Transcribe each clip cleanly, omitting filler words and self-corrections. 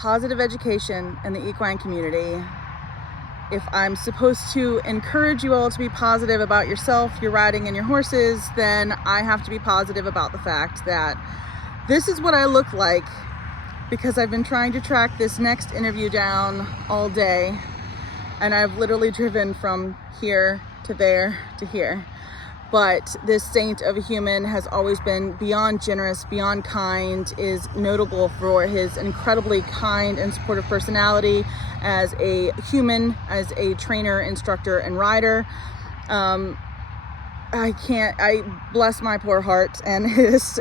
positive education in the equine community, if I'm supposed to encourage you all to be positive about yourself, your riding, and your horses, then I have to be positive about the fact that this is what I look like, because I've been trying to track this next interview down all day, and I've literally driven from here to there to here. But this saint of a human has always been beyond generous, beyond kind, is notable for his incredibly kind and supportive personality as a human, as a trainer, instructor, and rider. I bless my poor heart, and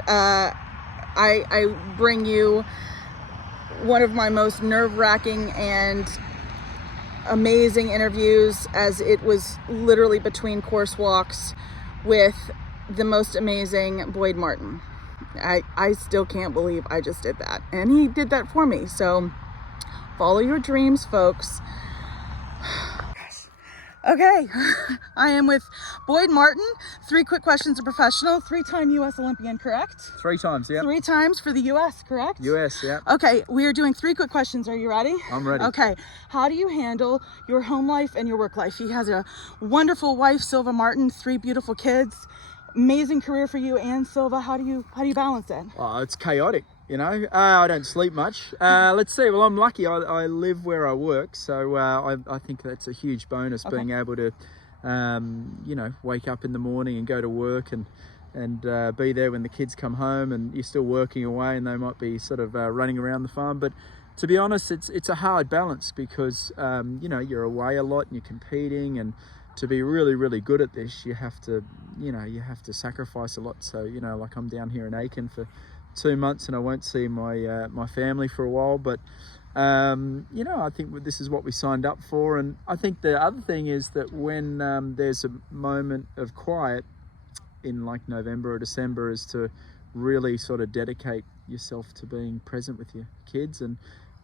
I bring you one of my most nerve-wracking and amazing interviews, as it was literally between course walks with the most amazing Boyd Martin. I still can't believe I just did that, and he did that for me. So follow your dreams, folks. Okay, I am with Boyd Martin. 3 quick questions, a professional, 3-time U.S. Olympian, correct? 3 times, yeah. 3 times for the U.S., correct? US, yeah. Okay, we are doing 3 quick questions. Are you ready? I'm ready. Okay, how do you handle your home life and your work life? He has a wonderful wife, Silva Martin, 3 beautiful kids, amazing career for you and Silva. How do you balance it? Oh, it's chaotic, you know. I don't sleep much. Let's see. Well, I'm lucky. I live where I work, so I think that's a huge bonus, Okay. being able to, you know, wake up in the morning and go to work and be there when the kids come home, and you're still working away, and they might be sort of running around the farm. But to be honest, it's a hard balance, because you know, you're away a lot and you're competing, and to be really, really good at this, you have to sacrifice a lot. So, you know, like I'm down here in Aiken for 2 months, and I won't see my family for a while. But you know, I think this is what we signed up for. And I think the other thing is that when there's a moment of quiet in like November or December, is to really sort of dedicate yourself to being present with your kids. And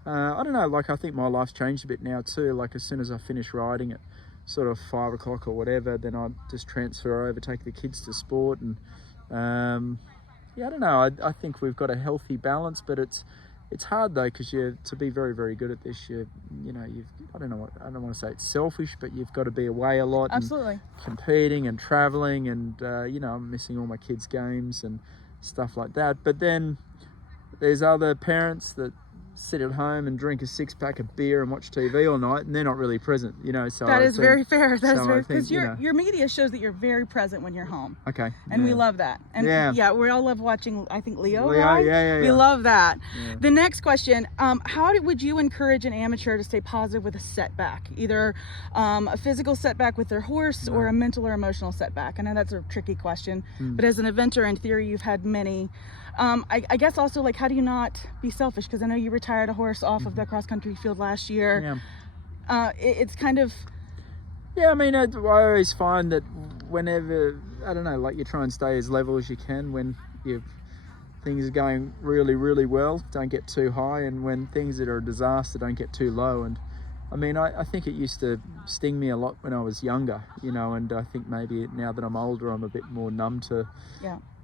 I don't know, like I think my life's changed a bit now too. Like as soon as I finish riding at sort of 5 o'clock or whatever, then I just transfer over, take the kids to sport. And yeah, I don't know, I think we've got a healthy balance, but it's hard though, because to be very, very good at this, you know, I don't want to say it's selfish, but you've got to be away a lot. Absolutely. And competing and traveling, and you know, I'm missing all my kids' games and stuff like that. But then there's other parents that sit at home and drink a 6-pack of beer and watch TV all night, and they're not really present, you know. So That is very fair. That is so very, I think, because you know. your media shows that you're very present when you're home. Okay. And yeah. we love that. And Yeah. we all love watching, I think, Leo, Leo, ride. yeah. We love that. Yeah. The next question, would you encourage an amateur to stay positive with a setback? Either a physical setback with their horse, or a mental or emotional setback? I know that's a tricky question, but as an eventer, in theory, you've had many. I guess also, like, how do you not be selfish? Because I know you retired a horse off of the cross-country field last year. Yeah. It's kind of... Yeah, I mean, I always find that whenever, I don't know, like you try and stay as level as you can when things are going really, really well, don't get too high, and when things that are a disaster, don't get too low. And I mean, I think it used to sting me a lot when I was younger, you know, and I think maybe now that I'm older, I'm a bit more numb to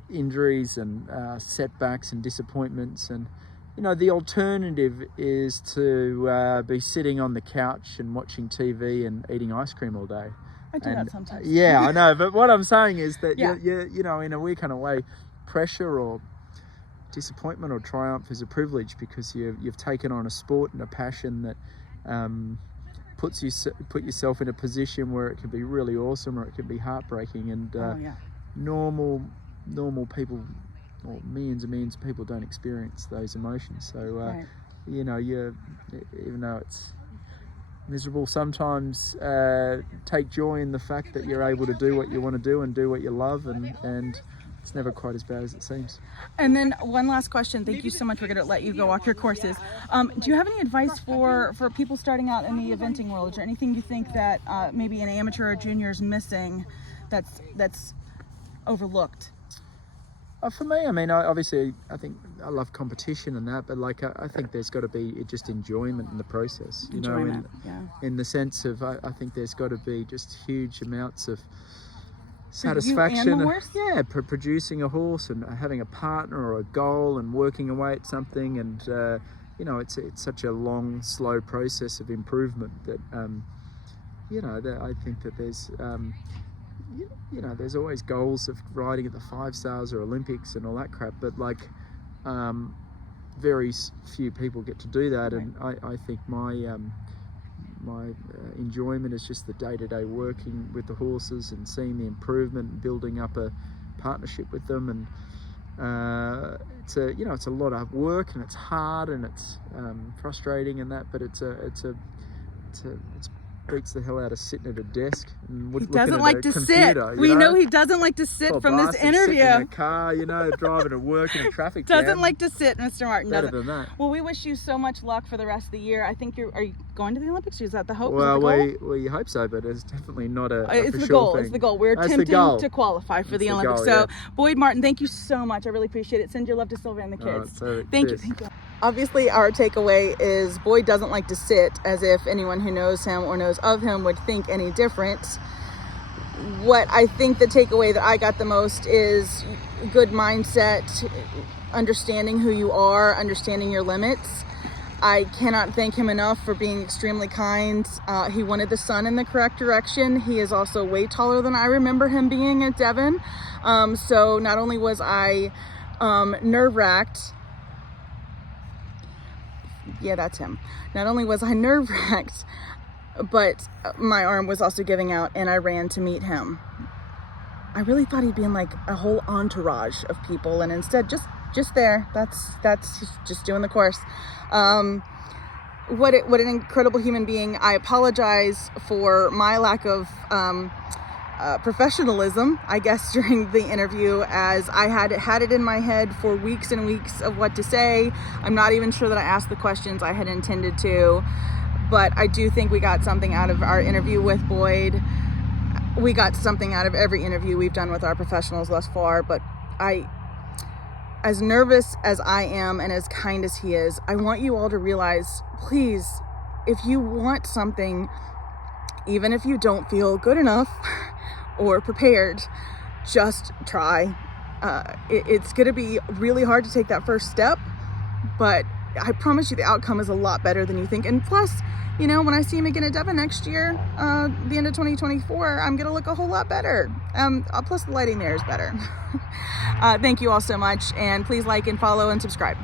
injuries and setbacks and disappointments. And you know, the alternative is to be sitting on the couch and watching TV and eating ice cream all day. I do that sometimes. Yeah, I know. But what I'm saying is that, Yeah. you know, in a weird kind of way, pressure or disappointment or triumph is a privilege, because you've taken on a sport and a passion that put yourself in a position where it can be really awesome, or it can be heartbreaking. And normal people, or millions and millions of people, don't experience those emotions. So you know, even though it's miserable sometimes, take joy in the fact that you're able to do what you want to do and do what you love, and it's never quite as bad as it seems. And then one last question. Thank you so much. We're going to let you go walk your courses. Do you have any advice for people starting out in the eventing world? Is there anything you think that maybe an amateur or junior is missing that's overlooked? For me, I mean, I think I love competition and that, but like I think there's got to be just enjoyment in the process. You Enjoyment, know, in the sense of I think there's got to be just huge amounts of satisfaction. You and the horse? Yeah, producing a horse and having a partner or a goal and working away at something, and it's such a long, slow process of improvement that that I think that there's there's always goals of riding at the 5 stars or Olympics and all that crap, but like very few people get to do that. Right. And I think my enjoyment is just the day-to-day working with the horses and seeing the improvement and building up a partnership with them. And it's a lot of work, and it's hard, and it's frustrating and that, but it beats the hell out of sitting at a desk and He doesn't like to sit. computer, We know he doesn't like to sit from this interview. Sitting in a car, driving to work in a traffic jam. Doesn't like to sit, Mr. Martin. Better Doesn't. than that. Well, we wish you so much luck for the rest of the year. I think are you going to the Olympics? Is that the hope? Well, Is that the goal? we hope so, but it's definitely not a It's for the sure goal. thing. It's the goal. We're That's the attempting goal. to qualify for It's the the Olympics. goal, So, Boyd Martin, thank you so much. I really appreciate it. Send your love to Sylvia and the All right, kids. so Thank you. cheers. Thank you. Obviously, our takeaway is Boyd doesn't like to sit, as if anyone who knows him or knows of him would think any different. What I think the takeaway that I got the most is good mindset, understanding who you are, understanding your limits. I cannot thank him enough for being extremely kind. He wanted the sun in the correct direction. He is also way taller than I remember him being at Devon. So not only was I nerve-wracked, yeah, that's him. Not only was I nerve-wracked, but my arm was also giving out, and I ran to meet him. I really thought he'd be in like a whole entourage of people, and instead just there. That's just doing the course. What an incredible human being. I apologize for my lack of professionalism, I guess, during the interview, as I had it in my head for weeks and weeks of what to say. I'm not even sure that I asked the questions I had intended to, but I do think we got something out of our interview with Boyd. We got something out of every interview we've done with our professionals thus far, but as nervous as I am and as kind as he is, I want you all to realize, please, if you want something, even if you don't feel good enough or prepared, just try. It's going to be really hard to take that first step, but I promise you the outcome is a lot better than you think. And plus, when I see him again at Devon next year, the end of 2024, I'm going to look a whole lot better. Plus the lighting there is better. Thank you all so much, and please like and follow and subscribe.